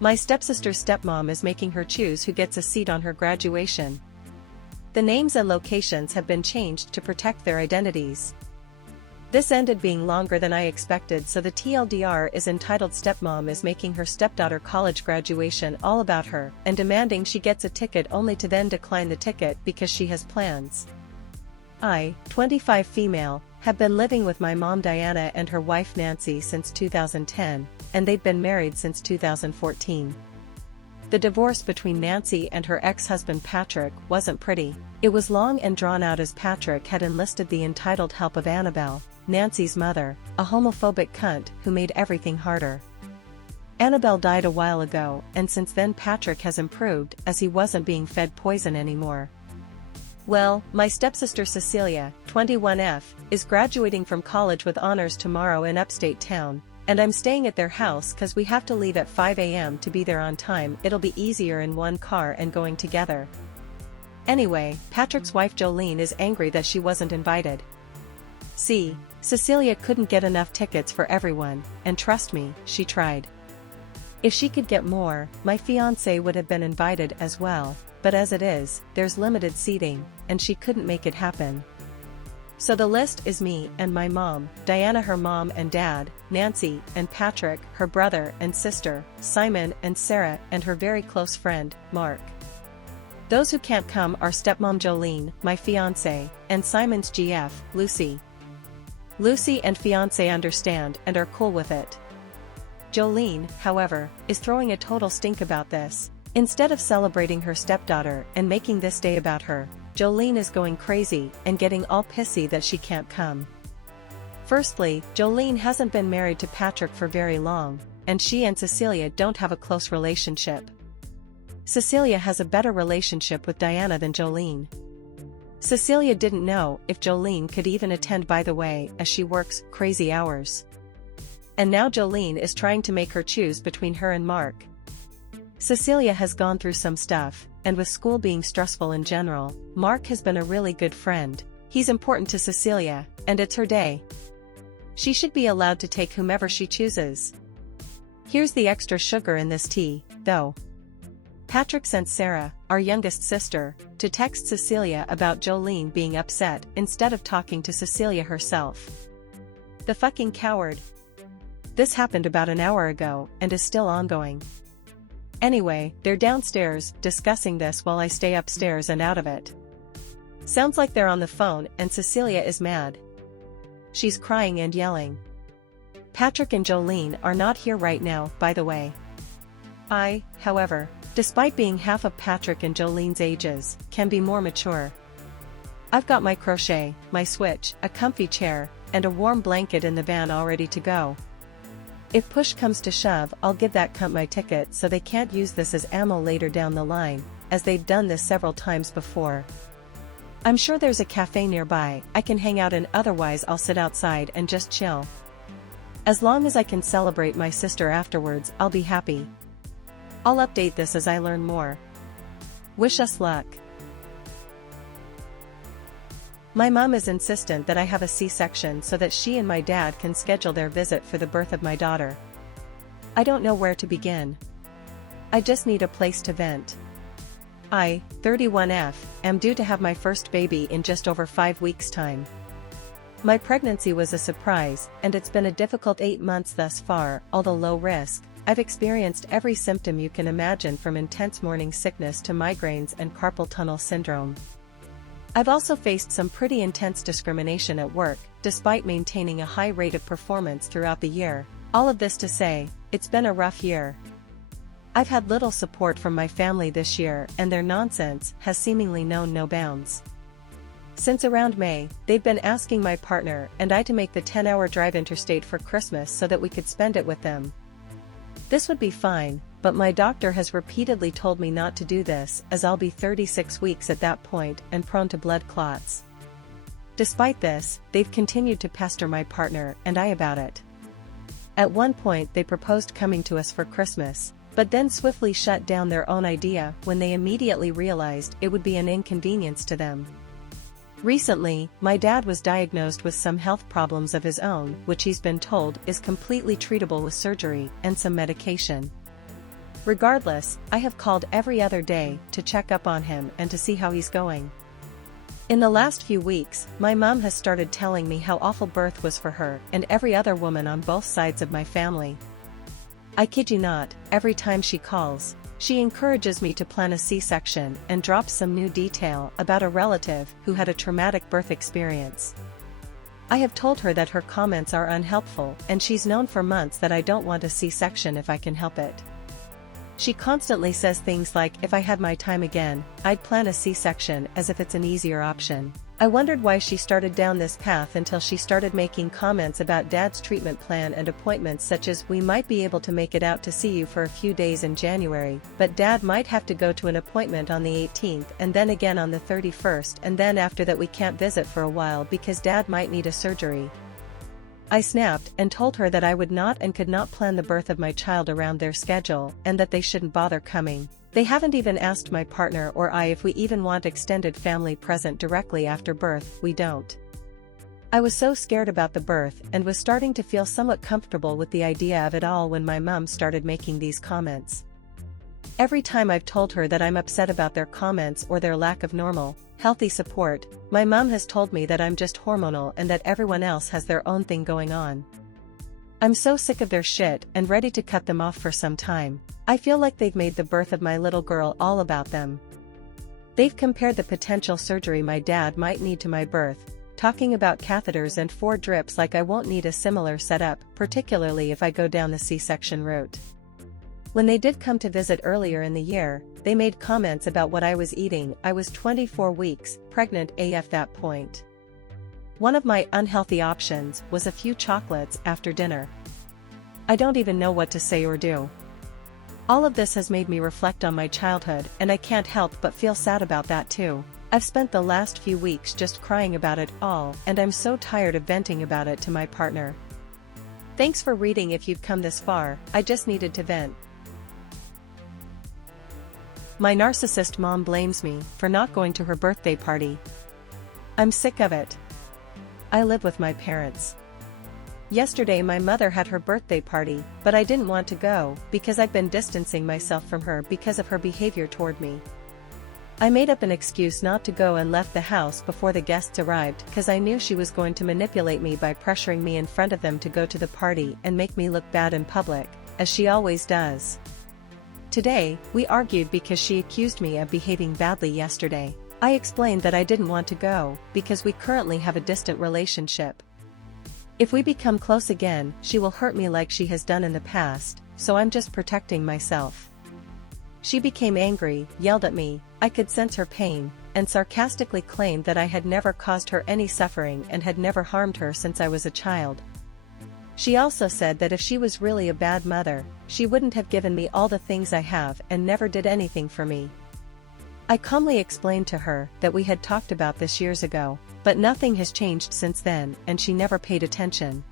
My stepsister's stepmom is making her choose who gets a seat on her graduation. The names and locations have been changed to protect their identities. This ended being longer than I expected, so the TLDR is entitled Stepmom is making her stepdaughter college graduation all about her and demanding she gets a ticket only to then decline the ticket because she has plans. I, 25 female, have been living with my mom Diana and her wife Nancy since 2010, and they've been married since 2014. The divorce between Nancy and her ex-husband Patrick wasn't pretty. It was long and drawn out as Patrick had enlisted the entitled help of Annabelle, Nancy's mother, a homophobic cunt who made everything harder. Annabelle died a while ago, and since then Patrick has improved as he wasn't being fed poison anymore. Well, my stepsister Cecilia, 21F, is graduating from college with honors tomorrow in upstate town, and I'm staying at their house cause we have to leave at 5 a.m. to be there on time. It'll be easier in one car and going together. Anyway, Patrick's wife Jolene is angry that she wasn't invited. See, Cecilia couldn't get enough tickets for everyone, and trust me, she tried. If she could get more, my fiancé would have been invited as well, but as it is, there's limited seating, and she couldn't make it happen. So the list is me and my mom, Diana her mom and dad, Nancy and Patrick, her brother and sister, Simon and Sarah, and her very close friend, Mark. Those who can't come are stepmom Jolene, my fiancé, and Simon's GF, Lucy. Lucy and fiancé understand and are cool with it. Jolene, however, is throwing a total stink about this. Instead of celebrating her stepdaughter and making this day about her, Jolene is going crazy and getting all pissy that she can't come. Firstly, Jolene hasn't been married to Patrick for very long, and she and Cecilia don't have a close relationship. Cecilia has a better relationship with Diana than Jolene. Cecilia didn't know if Jolene could even attend, by the way, as she works crazy hours. And now Jolene is trying to make her choose between her and Mark. Cecilia has gone through some stuff, and with school being stressful in general, Mark has been a really good friend. He's important to Cecilia, and it's her day. She should be allowed to take whomever she chooses. Here's the extra sugar in this tea, though. Patrick sent Sarah, our youngest sister, to text Cecilia about Jolene being upset instead of talking to Cecilia herself. The fucking coward. This happened about an hour ago and is still ongoing. Anyway, they're downstairs discussing this while I stay upstairs and out of it. Sounds like they're on the phone and Cecilia is mad. She's crying and yelling. Patrick and Jolene are not here right now, by the way. I, however, despite being half of Patrick and Jolene's ages, can be more mature. I've got my crochet, my switch, a comfy chair, and a warm blanket in the van all ready to go. If push comes to shove, I'll give that cunt my ticket so they can't use this as ammo later down the line, as they've done this several times before. I'm sure there's a cafe nearby I can hang out in, otherwise I'll sit outside and just chill. As long as I can celebrate my sister afterwards, I'll be happy. I'll update this as I learn more. Wish us luck. My mom is insistent that I have a C-section so that she and my dad can schedule their visit for the birth of my daughter. I don't know where to begin. I just need a place to vent. I, 31F, am due to have my first baby in just over 5 weeks' time. My pregnancy was a surprise, and it's been a difficult 8 months thus far. Although low risk, I've experienced every symptom you can imagine, from intense morning sickness to migraines and carpal tunnel syndrome. I've also faced some pretty intense discrimination at work, despite maintaining a high rate of performance throughout the year. All of this to say, it's been a rough year. I've had little support from my family this year, and their nonsense has seemingly known no bounds. Since around May, they've been asking my partner and I to make the 10-hour drive interstate for Christmas so that we could spend it with them. This would be fine, but my doctor has repeatedly told me not to do this, as I'll be 36 weeks at that point and prone to blood clots. Despite this, they've continued to pester my partner and I about it. At one point they proposed coming to us for Christmas, but then swiftly shut down their own idea when they immediately realized it would be an inconvenience to them. Recently, my dad was diagnosed with some health problems of his own, which he's been told is completely treatable with surgery and some medication. Regardless, I have called every other day to check up on him and to see how he's going. In the last few weeks, my mom has started telling me how awful birth was for her and every other woman on both sides of my family. I kid you not, every time she calls, she encourages me to plan a C-section and drops some new detail about a relative who had a traumatic birth experience. I have told her that her comments are unhelpful and she's known for months that I don't want a C-section if I can help it. She constantly says things like, if I had my time again, I'd plan a C-section, as if it's an easier option. I wondered why she started down this path until she started making comments about Dad's treatment plan and appointments, such as, we might be able to make it out to see you for a few days in January, but Dad might have to go to an appointment on the 18th and then again on the 31st, and then after that we can't visit for a while because Dad might need a surgery. I snapped and told her that I would not and could not plan the birth of my child around their schedule and that they shouldn't bother coming. They haven't even asked my partner or I if we even want extended family present directly after birth. We don't. I was so scared about the birth and was starting to feel somewhat comfortable with the idea of it all when my mom started making these comments. Every time I've told her that I'm upset about their comments or their lack of normal, healthy support, my mom has told me that I'm just hormonal and that everyone else has their own thing going on. I'm so sick of their shit and ready to cut them off for some time. I feel like they've made the birth of my little girl all about them. They've compared the potential surgery my dad might need to my birth, talking about catheters and 4 drips like I won't need a similar setup, particularly if I go down the C-section route. When they did come to visit earlier in the year, they made comments about what I was eating. I was 24 weeks, pregnant AF that point. One of my unhealthy options was a few chocolates after dinner. I don't even know what to say or do. All of this has made me reflect on my childhood, and I can't help but feel sad about that too. I've spent the last few weeks just crying about it all, and I'm so tired of venting about it to my partner. Thanks for reading. If you've come this far, I just needed to vent. My narcissist mom blames me for not going to her birthday party. I'm sick of it. I live with my parents. Yesterday my mother had her birthday party, but I didn't want to go because I've been distancing myself from her because of her behavior toward me. I made up an excuse not to go and left the house before the guests arrived because I knew she was going to manipulate me by pressuring me in front of them to go to the party and make me look bad in public, as she always does. Today, we argued because she accused me of behaving badly yesterday. I explained that I didn't want to go because we currently have a distant relationship. If we become close again, she will hurt me like she has done in the past, so I'm just protecting myself. She became angry, yelled at me, I could sense her pain, and sarcastically claimed that I had never caused her any suffering and had never harmed her since I was a child. She also said that if she was really a bad mother, she wouldn't have given me all the things I have and never did anything for me. I calmly explained to her that we had talked about this years ago, but nothing has changed since then, and she never paid attention.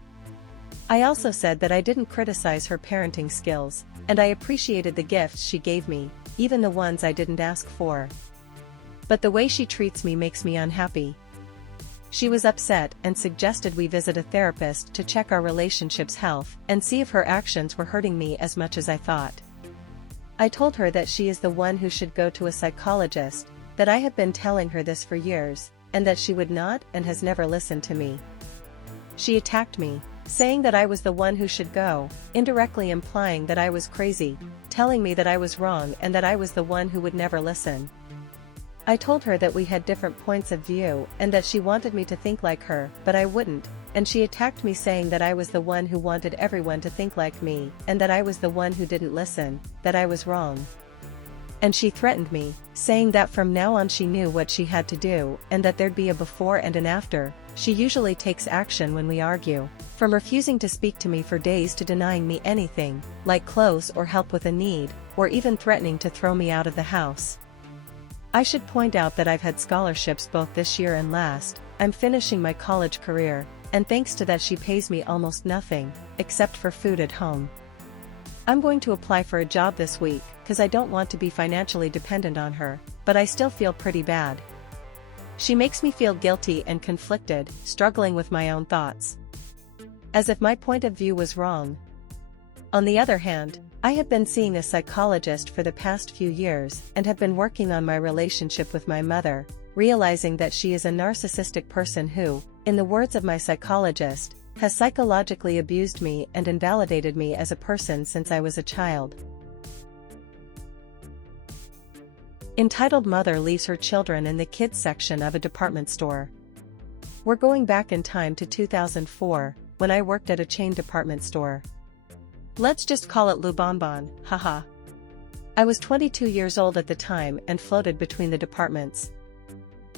I also said that I didn't criticize her parenting skills, and I appreciated the gifts she gave me, even the ones I didn't ask for. But the way she treats me makes me unhappy. She was upset and suggested we visit a therapist to check our relationship's health and see if her actions were hurting me as much as I thought. I told her that she is the one who should go to a psychologist, that I have been telling her this for years, and that she would not and has never listened to me. She attacked me, saying that I was the one who should go, indirectly implying that I was crazy, telling me that I was wrong and that I was the one who would never listen. I told her that we had different points of view and that she wanted me to think like her, but I wouldn't, and she attacked me saying that I was the one who wanted everyone to think like me and that I was the one who didn't listen, that I was wrong. And she threatened me, saying that from now on she knew what she had to do and that there'd be a before and an after. She usually takes action when we argue, from refusing to speak to me for days to denying me anything, like clothes or help with a need, or even threatening to throw me out of the house. I should point out that I've had scholarships both this year and last. I'm finishing my college career, and thanks to that she pays me almost nothing, except for food at home. I'm going to apply for a job this week, cause I don't want to be financially dependent on her, but I still feel pretty bad. She makes me feel guilty and conflicted, struggling with my own thoughts. As if my point of view was wrong. On the other hand, I have been seeing a psychologist for the past few years and have been working on my relationship with my mother, realizing that she is a narcissistic person who, in the words of my psychologist, has psychologically abused me and invalidated me as a person since I was a child. Entitled Mother Leaves Her Children in the Kids section of a department store. We're going back in time to 2004, when I worked at a chain department store. Let's just call it Lou Bonbon, haha. I was 22 years old at the time and floated between the departments.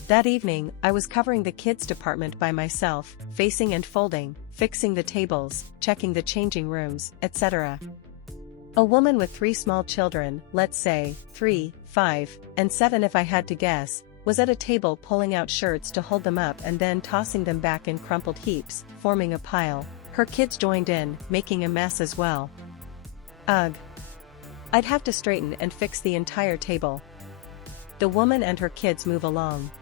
That evening, I was covering the kids department by myself, facing and folding, fixing the tables, checking the changing rooms, etc. A woman with 3 small children, let's say, 3, 5, and 7 if I had to guess, was at a table pulling out shirts to hold them up and then tossing them back in crumpled heaps, forming a pile. Her kids joined in, making a mess as well. Ugh. I'd have to straighten and fix the entire table. The woman and her kids move along.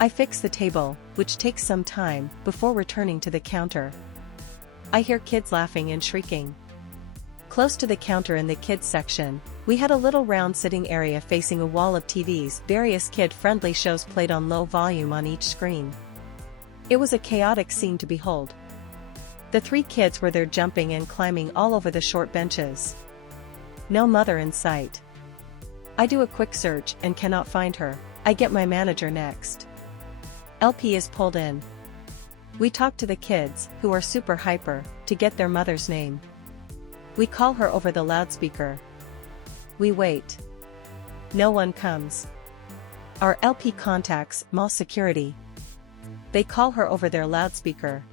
I fix the table, which takes some time, before returning to the counter. I hear kids laughing and shrieking. Close to the counter in the kids section, we had a little round sitting area facing a wall of TVs. Various kid-friendly shows played on low volume on each screen. It was a chaotic scene to behold. The 3 kids were there jumping and climbing all over the short benches. No mother in sight. I do a quick search and cannot find her. I get my manager next. LP is pulled in. We talk to the kids, who are super hyper, to get their mother's name. We call her over the loudspeaker. We wait. No one comes. Our LP contacts mall security. They call her over their loudspeaker.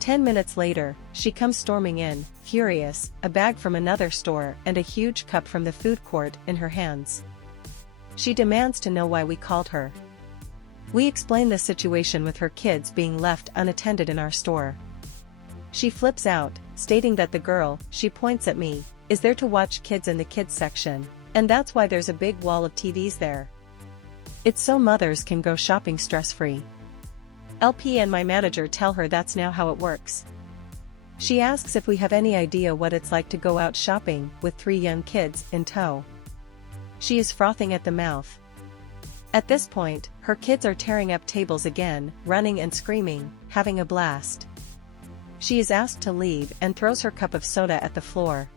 10 minutes later, she comes storming in, furious, a bag from another store and a huge cup from the food court in her hands. She demands to know why we called her. We explain the situation with her kids being left unattended in our store. She flips out, stating that the girl, she points at me, is there to watch kids in the kids section, and that's why there's a big wall of TVs there. It's so mothers can go shopping stress-free. LP and my manager tell her that's now how it works. She asks if we have any idea what it's like to go out shopping with 3 young kids in tow. She is frothing at the mouth. At this point, her kids are tearing up tables again, running and screaming, having a blast. She is asked to leave and throws her cup of soda at the floor.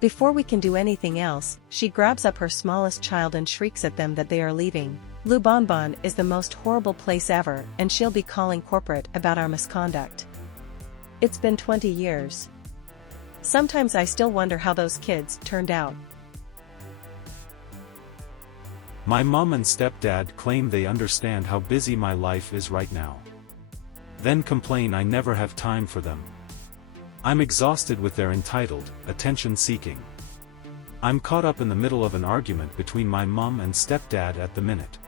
Before we can do anything else, she grabs up her smallest child and shrieks at them that they are leaving. Lou Bonbon is the most horrible place ever, and she'll be calling corporate about our misconduct. It's been 20 years. Sometimes I still wonder how those kids turned out. My mom and stepdad claim they understand how busy my life is right now. Then complain I never have time for them. I'm exhausted with their entitled, attention-seeking. I'm caught up in the middle of an argument between my mom and stepdad at the minute.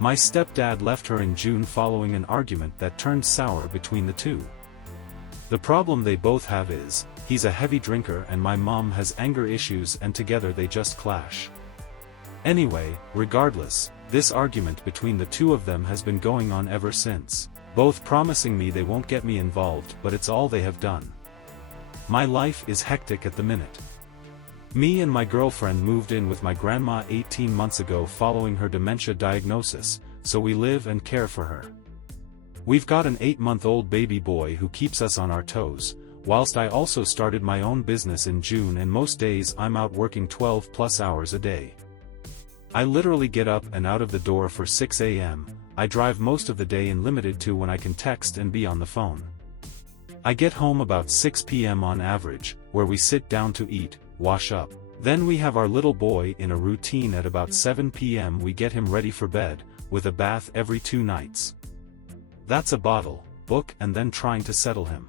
My stepdad left her in June following an argument that turned sour between the two. The problem they both have is, he's a heavy drinker and my mom has anger issues, and together they just clash. Anyway, regardless, this argument between the two of them has been going on ever since, both promising me they won't get me involved, but it's all they have done. My life is hectic at the minute. Me and my girlfriend moved in with my grandma 18 months ago following her dementia diagnosis, so we live and care for her. We've got an 8-month-old baby boy who keeps us on our toes, whilst I also started my own business in June, and most days I'm out working 12+ hours a day. I literally get up and out of the door for 6 a.m, I drive most of the day and limited to when I can text and be on the phone. I get home about 6 p.m. on average, where we sit down to eat, wash up. Then we have our little boy in a routine. At about 7 p.m. we get him ready for bed, with a bath every 2 nights. That's a bottle, book, and then trying to settle him,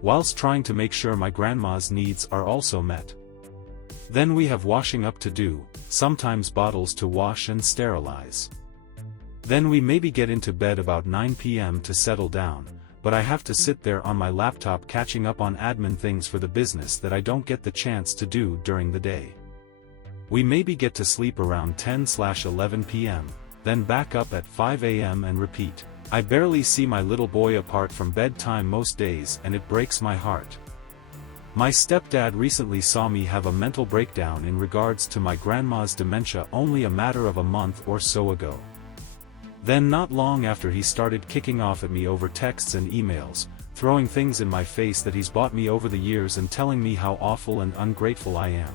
whilst trying to make sure my grandma's needs are also met. Then we have washing up to do, sometimes bottles to wash and sterilize. Then we maybe get into bed about 9 p.m. to settle down, but I have to sit there on my laptop catching up on admin things for the business that I don't get the chance to do during the day. We maybe get to sleep around 10/11 p.m., then back up at 5 a.m. and repeat. I barely see my little boy apart from bedtime most days, and it breaks my heart. My stepdad recently saw me have a mental breakdown in regards to my grandma's dementia only a matter of a month or so ago. Then not long after he started kicking off at me over texts and emails, throwing things in my face that he's bought me over the years and telling me how awful and ungrateful I am.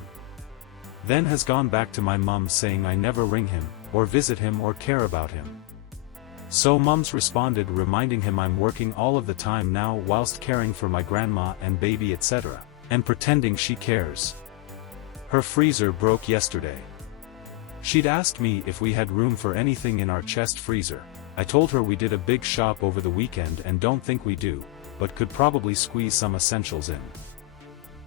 Then has gone back to my mum saying I never ring him, or visit him or care about him. So mum's responded reminding him I'm working all of the time now whilst caring for my grandma and baby etc., and pretending she cares. Her freezer broke yesterday. She'd asked me if we had room for anything in our chest freezer. I told her we did a big shop over the weekend and don't think we do, but could probably squeeze some essentials in.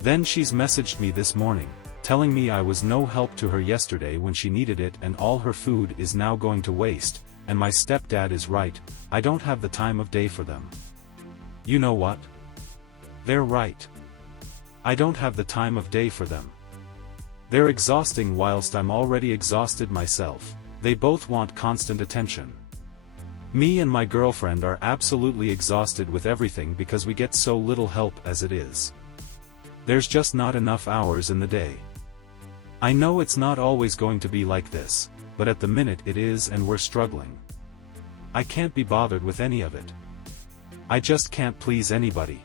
Then she's messaged me this morning, telling me I was no help to her yesterday when she needed it and all her food is now going to waste, and my stepdad is right, I don't have the time of day for them. You know what? They're right. I don't have the time of day for them. They're exhausting whilst I'm already exhausted myself. They both want constant attention. Me and my girlfriend are absolutely exhausted with everything because we get so little help as it is. There's just not enough hours in the day. I know it's not always going to be like this, but at the minute it is and we're struggling. I can't be bothered with any of it. I just can't please anybody.